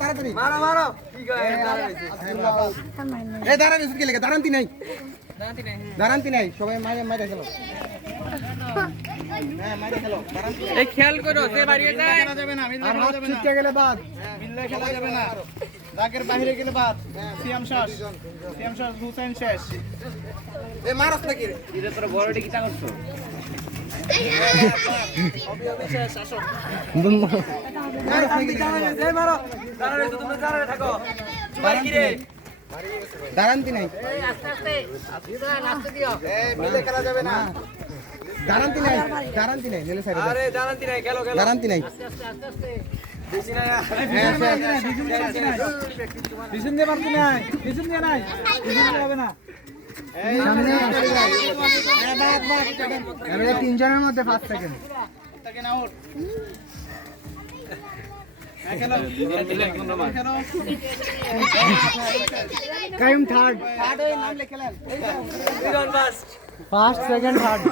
তাড়াতাড়ি মারো মারো কি কয় এই দাঁড়ান কি লেগে দাঁড়ান্তি নাই দাঁড়ান্তি নাই সবাই মাইরে মাইরে খেলো হ্যাঁ মাইরে খেলো দাঁড়ান্তি এই খেয়াল করো যে বাড়িয়ে যায় খেলা যাবে না মিললে আর খেলা হাত যাবে না ছিটকে গেলে বাদ মিললে খেলা যাবে না দাগের বাইরে গেলে বাদ সিয়াম শ্বাস হুসেন শেষ এ মারস নাকি রে এটা তোর বড়টি কিটা করছো শেষ আসো মারস নাকি এই মারো দাঁড়ালে তো তুমি দাঁড়ালে থাকো তোমার কি রে দাঁড়ান্তি নাই আস্তে আস্তে লাস্ট দিও এই মিলে খেলা যাবে না দাঁড়ান্তি নাই নেলে সাইডে আরে দাঁড়ান্তি নাই খেলো খেলো দাঁড়ান্তি নাই বেশি না পিছন দিয়ে পারতি নাই পিছন দিয়ে নাই পিছন দিয়ে হবে না সামনে এবারে তিনজনের মধ্যে 5 সেকেন্ড তাকে না আউট খেলো খেলো কাইম থার্ড ওই নাম লিখে নেন দুজন বাস ফার্স্ট সেকেন্ড থার্ড